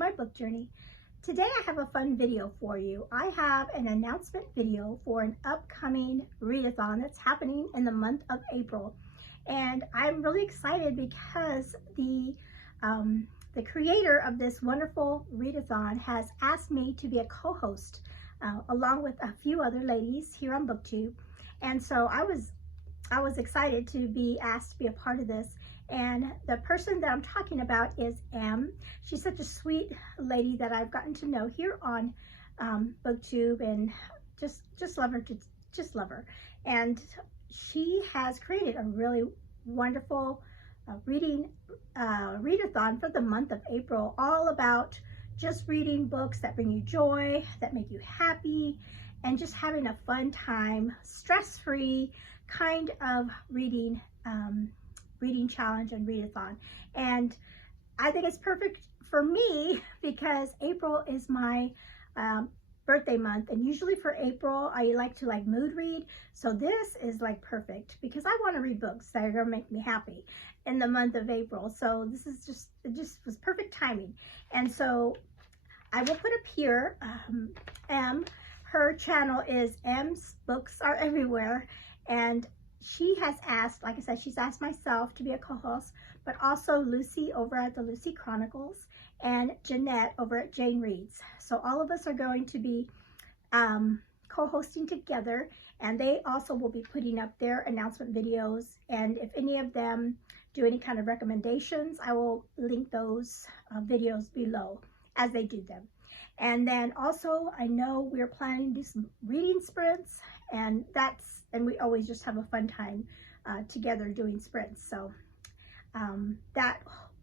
my book journey. Today I have a fun video for you. I have an announcement video for an upcoming readathon that's happening in the month of April. And I'm really excited because the creator of this wonderful readathon has asked me to be a co-host along with a few other ladies here on BookTube. And so I was excited to be asked to be a part of this. And the person that I'm talking about is Em. She's such a sweet lady that I've gotten to know here on BookTube, and just love her, just love her. And she has created a really wonderful readathon for the month of April, all about just reading books that bring you joy, that make you happy, and just having a fun time, stress-free kind of reading challenge and readathon. And I think it's perfect for me because April is my birthday month, and usually for April I like to mood read. So this is perfect because I want to read books that are gonna make me happy in the month of April. So this is it just was perfect timing. And so I will put up here Em. Her channel is Em's Books Are Everywhere, and she has asked, like I said, she's asked myself to be a co-host, but also Lucy over at the Lucy Chronicles and Jeanette over at Jane Reads. So all of us are going to be co-hosting together, and they also will be putting up their announcement videos. And if any of them do any kind of recommendations, I will link those videos below as they do them. And then also, I know we're planning to do some reading sprints, and we always just have a fun time together doing sprints. So that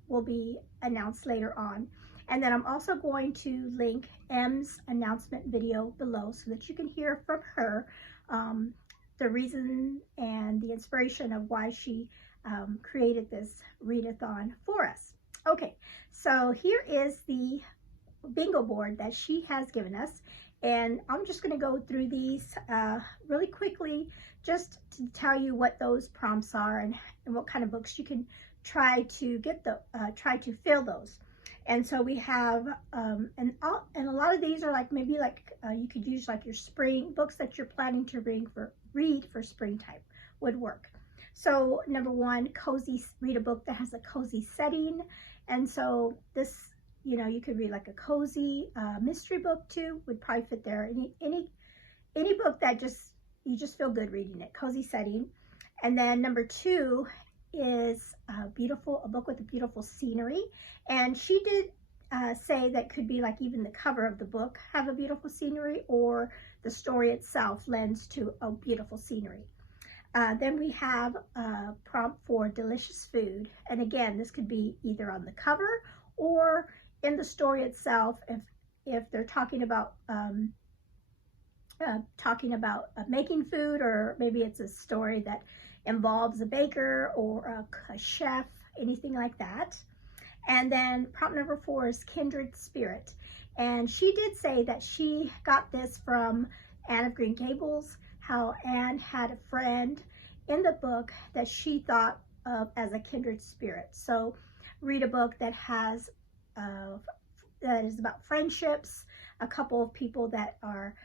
will be announced later on. And then I'm also going to link Em's announcement video below so that you can hear from her the reason and the inspiration of why she created this readathon for us. Okay, so here is the bingo board that she has given us, and I'm just going to go through these really quickly just to tell you what those prompts are and what kind of books you can try to get try to fill those. And so we have and a lot of these are maybe you could use your spring books that you're planning to read for springtime would work. So number one, read a book that has a cozy setting. And so this, you could read a cozy mystery book too, would probably fit there. Any book that you just feel good reading it, cozy setting. And then number two is a book with a beautiful scenery. And she did say that could be even the cover of the book have a beautiful scenery, or the story itself lends to a beautiful scenery. Then we have a prompt for delicious food. And again, this could be either on the cover or in the story itself, if they're talking about making food, or maybe it's a story that involves a baker or a chef, anything like that. And then prompt number 4 is Kindred Spirit. And she did say that she got this from Anne of Green Gables, how Anne had a friend in the book that she thought of as a kindred spirit. So read a book that has that is about friendships, a couple of people that are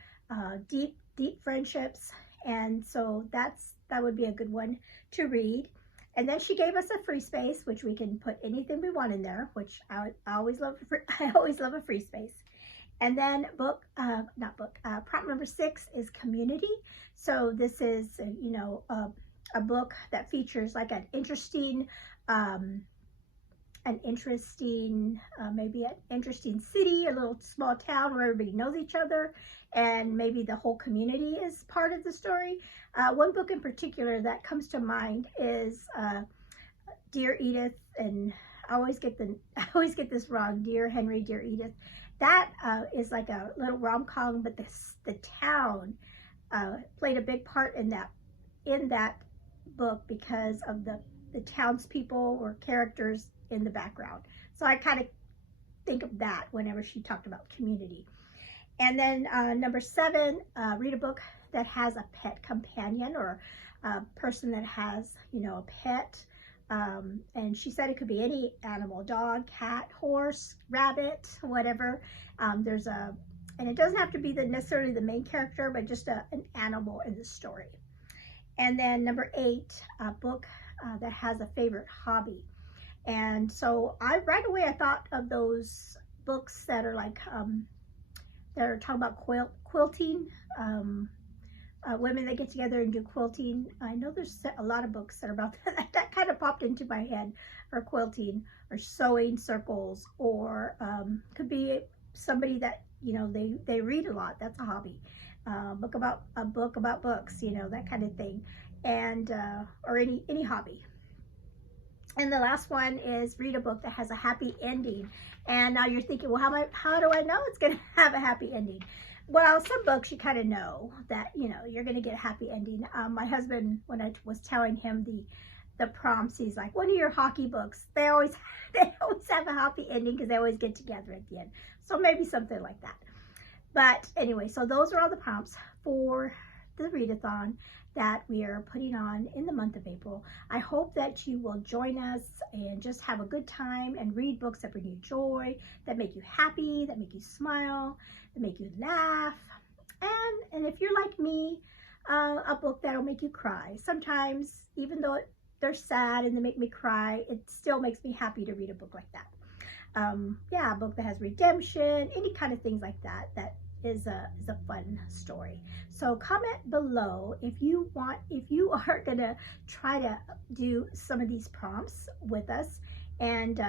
deep friendships. And so that would be a good one to read. And then she gave us a free space, which we can put anything we want in there, which I always love. I always love a free space. And then prompt number 6 is community. So this is a book that features an interesting maybe an interesting city, a little small town where everybody knows each other, and maybe the whole community is part of the story. One book in particular that comes to mind is Dear Edith, and I always get this wrong, Dear Henry, Dear Edith. That is a little rom-com, but the town played a big part in that book because of the townspeople or characters in the background. So I kind of think of that whenever she talked about community. And then number 7, read a book that has a pet companion, or a person that has, a pet And she said it could be any animal, dog, cat, horse, rabbit, whatever. And it doesn't have to be necessarily the main character, but just an animal in the story. And then number 8, a book that has a favorite hobby. And so right away I thought of those books that are like, that are talking about quilting, women that get together and do quilting. I know there's a lot of books that are about that. That kind of popped into my head, or quilting, or sewing circles, or could be somebody that, you know, they read a lot. That's a hobby. A book about books, you know, that kind of thing. And or any hobby. And the last one is read a book that has a happy ending. And now you're thinking, well, how do I know it's going to have a happy ending? Well, some books you kind of know that, you know, you're going to get a happy ending. My husband, when I was telling him the prompts, he's like, one of your hockey books, they always have a happy ending because they always get together at the end. So maybe something like that. But anyway, so those are all the prompts for the readathon that we are putting on in the month of April. I hope that you will join us and just have a good time and read books that bring you joy, that make you happy, that make you smile, that make you laugh. And if you're like me, a book that'll make you cry. Sometimes, even though they're sad and they make me cry, it still makes me happy to read a book like that. Yeah, a book that has redemption, any kind of things like that, that is a fun story. So comment below if you are gonna try to do some of these prompts with us. And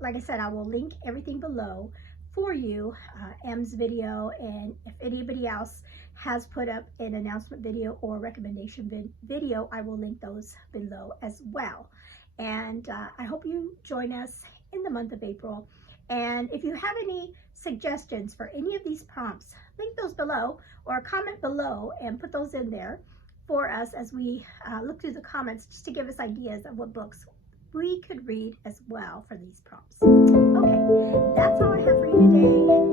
like I said, I will link everything below for you, M's video, and if anybody else has put up an announcement video or recommendation video, I will link those below as well. And I hope you join us in the month of April. And if you have any suggestions for any of these prompts, link those below or comment below and put those in there for us as we look through the comments, just to give us ideas of what books we could read as well for these prompts. Okay, that's all I have for you today.